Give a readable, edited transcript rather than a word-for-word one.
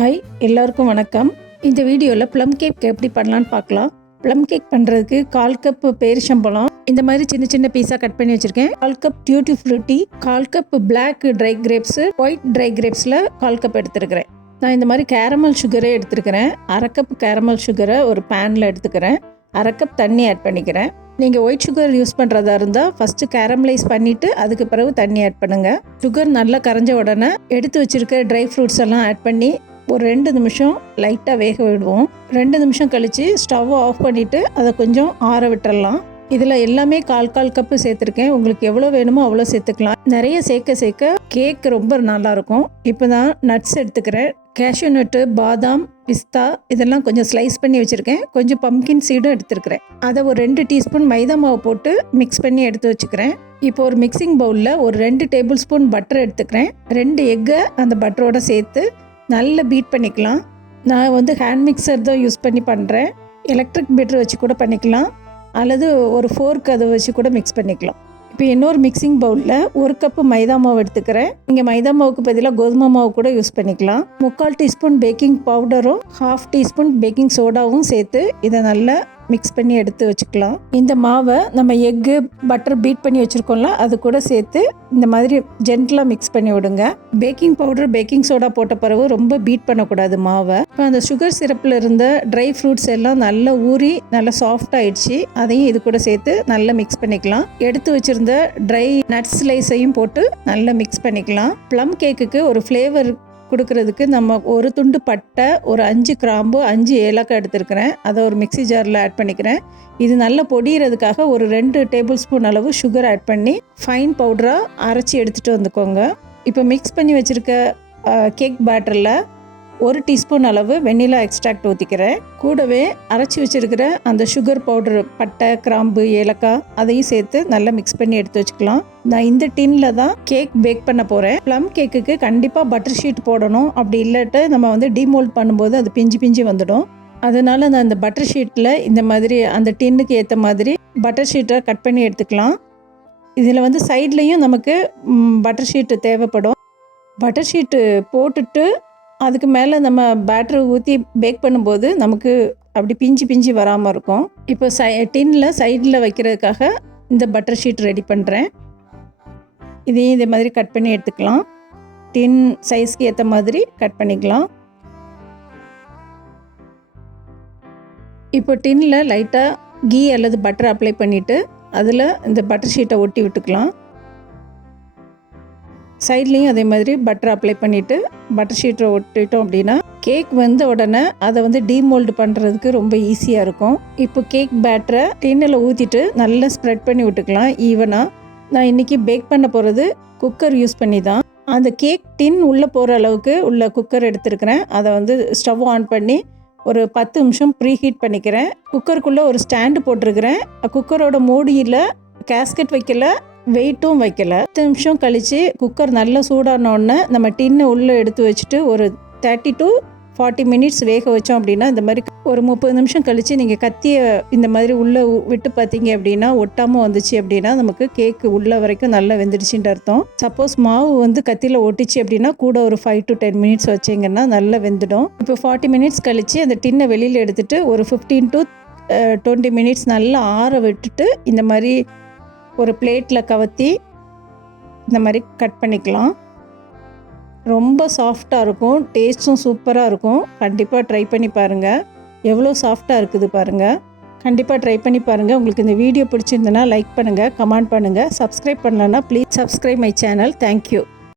Hi எல்லாருக்கும் வணக்கம். இந்த வீடியோவில் ப்ளம் கேக் எப்படி பண்ணலான்னு பார்க்கலாம். ப்ளம் கேக் பண்ணுறதுக்கு 1/4 கப் பேரிச்சம்பழம் இந்த மாதிரி சின்ன சின்ன பீஸாக கட் பண்ணி வச்சுருக்கேன். 1/4 cup tutti frutti, 1/4 cup black dry grapes, white dry கிரேப்ஸில் 1/4 கப் எடுத்துருக்கிறேன். நான் இந்த மாதிரி கேரமல் சுகரே எடுத்துருக்கிறேன். 1/2 கப் கேரமல் சுகரை ஒரு பேனில் எடுத்துக்கிறேன். 1/2 கப் தண்ணி ஆட் பண்ணிக்கிறேன். நீங்கள் ஒயிட் சுகர் யூஸ் பண்ணுறதா இருந்தால் ஃபஸ்ட்டு கேரமலைஸ் பண்ணிவிட்டு அதுக்கு பிறகு தண்ணி ஆட் பண்ணுங்கள். சுகர் நல்லா கரைஞ்ச உடனே எடுத்து வச்சுருக்க ட்ரை ஃப்ரூட்ஸ் எல்லாம் ஆட் பண்ணி ஒரு 2 நிமிஷம் லைட்டாக வேக விடுவோம். 2 நிமிஷம் கழித்து ஸ்டவ் ஆஃப் பண்ணிவிட்டு அதை கொஞ்சம் ஆற விட்டுறலாம். இதில் எல்லாமே 1/4 கப்பு சேர்த்துருக்கேன். உங்களுக்கு எவ்வளோ வேணுமோ அவ்வளோ சேர்த்துக்கலாம். நிறைய சேர்க்க கேக் ரொம்ப நல்லாயிருக்கும். இப்போ நான் நட்ஸ் எடுத்துக்கிறேன். கேஷ்யூ நட்டு, பாதாம், பிஸ்தா இதெல்லாம் கொஞ்சம் ஸ்லைஸ் பண்ணி வச்சுருக்கேன். கொஞ்சம் பம்கின் சீடும் எடுத்துருக்கிறேன். அதை ஒரு 2 டீஸ்பூன் மைதா மாவு போட்டு மிக்ஸ் பண்ணி எடுத்து வச்சுக்கிறேன். இப்போ ஒரு மிக்சிங் பவுலில் ஒரு 2 டேபிள் ஸ்பூன் பட்டர் எடுத்துக்கிறேன். 2 எக்கை அந்த பட்டரோடு சேர்த்து நல்லா பீட் பண்ணிக்கலாம். நான் ஹேண்ட் மிக்சர் தான் யூஸ் பண்ணி பண்ணுறேன். எலக்ட்ரிக் பீட்டர் வச்சு கூட பண்ணிக்கலாம், அல்லது ஒரு ஃபோர்க் அதை வச்சு கூட மிக்ஸ் பண்ணிக்கலாம். இப்போ இன்னொரு மிக்சிங் பவுலில் 1 கப்பு மைதா மாவு எடுத்துக்கிறேன். இங்கே மைதா மாவுக்கு பதிலாக கோதுமை மாவு கூட யூஸ் பண்ணிக்கலாம். 3/4 டீஸ்பூன் பேக்கிங் பவுடரும் 1/2 டீஸ்பூன் பேக்கிங் சோடாவும் சேர்த்து இதை நல்லா மிக்ஸ் பண்ணி எடுத்து வச்சுக்கலாம். இந்த மாவை நம்ம எக்கு பட்டர் பீட் பண்ணி வச்சுருக்கோம்ல அது கூட சேர்த்து இந்த மாதிரி ஜென்டலாக மிக்ஸ் பண்ணி விடுங்க. பேக்கிங் பவுடர், பேக்கிங் சோடா போட்ட பிறகு ரொம்ப பீட் பண்ணக்கூடாது மாவை. இப்போ அந்த சுகர் சிரப்பில் இருந்த ட்ரை ஃப்ரூட்ஸ் எல்லாம் நல்லா ஊறி நல்லா சாஃப்ட் ஆயிடுச்சு. அதையும் இது கூட சேர்த்து நல்லா மிக்ஸ் பண்ணிக்கலாம். எடுத்து வச்சிருந்த ட்ரை நட்ஸ் ஸ்லைஸையும் போட்டு நல்லா மிக்ஸ் பண்ணிக்கலாம். ப்ளம் கேக்குக்கு ஒரு ஃப்ளேவர் கொடுக்கறதுக்கு நம்ம ஒரு துண்டு பட்டை, ஒரு 5 கிராம்பு, 5 ஏலக்காய் எடுத்துருக்கிறேன். அதை ஒரு மிக்ஸி ஜாரில் ஆட் பண்ணிக்கிறேன். இது நல்லா பொடிகிறதுக்காக ஒரு 2 டேபிள் ஸ்பூன் அளவு சுகர் ஆட் பண்ணி ஃபைன் பவுடராக அரைச்சி எடுத்துகிட்டு வந்துக்கோங்க. இப்போ மிக்ஸ் பண்ணி வச்சுருக்க கேக் பேட்டரில் 1 டீஸ்பூன் அளவு வெண்ணிலா எக்ஸ்ட்ராக்ட் ஊற்றிக்கிறேன். கூடவே அரைச்சி வச்சுருக்கிற அந்த சுகர் பவுடர், பட்டை, கிராம்பு, ஏலக்காய் அதையும் சேர்த்து நல்லா மிக்ஸ் பண்ணி எடுத்து வச்சுக்கலாம். நான் இந்த டின்னில் தான் கேக் பேக் பண்ண போகிறேன். ப்ளம் கேக்குக்கு கண்டிப்பாக பட்டர் ஷீட் போடணும். அப்படி இல்லாட்ட நம்ம டீமோல்ட் பண்ணும்போது அது பிஞ்சு வந்துடும். அதனால் நான் இந்த பட்டர் ஷீட்டில் இந்த மாதிரி அந்த டின்னுக்கு ஏற்ற மாதிரி பட்டர் ஷீட்டை கட் பண்ணி எடுத்துக்கலாம். இதில் சைட்லேயும் நமக்கு பட்டர் ஷீட்டு தேவைப்படும். பட்டர் ஷீட்டு போட்டுட்டு அதுக்கு மேலே நம்ம பேட்டரை ஊற்றி பேக் பண்ணும்போது நமக்கு அப்படி பிஞ்சு வராமல் இருக்கும். இப்போ டின்னில் சைடில் வைக்கிறதுக்காக இந்த பட்டர் ஷீட் ரெடி பண்ணுறேன். இதையும் இதே மாதிரி கட் பண்ணி எடுத்துக்கலாம். டின் சைஸ்க்கு ஏற்ற மாதிரி கட் பண்ணிக்கலாம். இப்போ டின்னில் லைட்டாக கீ அல்லது பட்டர் அப்ளை பண்ணிவிட்டு அதில் இந்த பட்டர் ஷீட்டை ஒட்டி விட்டுக்கலாம். சைட்லேயும் அதே மாதிரி பட்டர் அப்ளை பண்ணிவிட்டு பட்டர் ஷீட்டை ஒட்டிட்டோம் அப்படின்னா கேக் வந்த உடனே அதை டீமோல்டு பண்ணுறதுக்கு ரொம்ப ஈஸியாக இருக்கும். இப்போ கேக் பேட்டரை டின்னில் ஊற்றிட்டு நல்லா ஸ்ப்ரெட் பண்ணி விட்டுக்கலாம் ஈவனாக. நான் இன்றைக்கி பேக் பண்ண போகிறது குக்கர் யூஸ் பண்ணி தான். அந்த கேக் டின் உள்ளே போகிற அளவுக்கு உள்ள குக்கர் எடுத்துருக்கிறேன். அதை ஸ்டவ் ஆன் பண்ணி ஒரு 10 நிமிஷம் ப்ரீ ஹீட் பண்ணிக்கிறேன். குக்கருக்குள்ளே ஒரு ஸ்டாண்டு போட்டிருக்கிறேன். குக்கரோட மூடியில் கேஸ்கெட் வைக்கல, வெயிட்டும் வைக்கல. 10 நிமிஷம் கழித்து குக்கர் நல்லா சூடானோடனே நம்ம டின்னை உள்ளே எடுத்து வச்சுட்டு ஒரு 30 to 40 மினிட்ஸ் வேக வச்சோம் அப்படின்னா இந்த மாதிரி ஒரு 30 நிமிஷம் கழித்து நீங்கள் கத்தியை இந்த மாதிரி உள்ளே விட்டு பார்த்தீங்க அப்படின்னா ஒட்டாமல் வந்துச்சு அப்படின்னா நமக்கு கேக்கு உள்ள வரைக்கும் நல்லா வெந்துடுச்சுன்னு அர்த்தம். சப்போஸ் மாவு கத்தியில் ஒட்டிச்சு அப்படின்னா கூட ஒரு 5 to 10 மினிட்ஸ் வச்சிங்கன்னா நல்லா வெந்துடும். இப்போ 40 மினிட்ஸ் கழித்து அந்த டின்னை வெளியில் எடுத்துகிட்டு ஒரு 15 to 20 மினிட்ஸ் நல்லா ஆற விட்டுட்டு இந்த மாதிரி ஒரு பிளேட்டில் கவத்தி இந்த மாதிரி கட் பண்ணிக்கலாம். ரொம்ப சாஃப்டாக இருக்கும், டேஸ்ட்டும் சூப்பராக இருக்கும். கண்டிப்பாக ட்ரை பண்ணி பாருங்கள். எவ்வளோ சாஃப்டாக இருக்குது பாருங்கள். கண்டிப்பாக ட்ரை பண்ணி பாருங்கள். உங்களுக்கு இந்த வீடியோ பிடிச்சிருந்தனா லைக் பண்ணுங்கள், கமெண்ட் பண்ணுங்கள். சப்ஸ்கிரைப் பண்ணலன்னா please subscribe my channel. Thank you.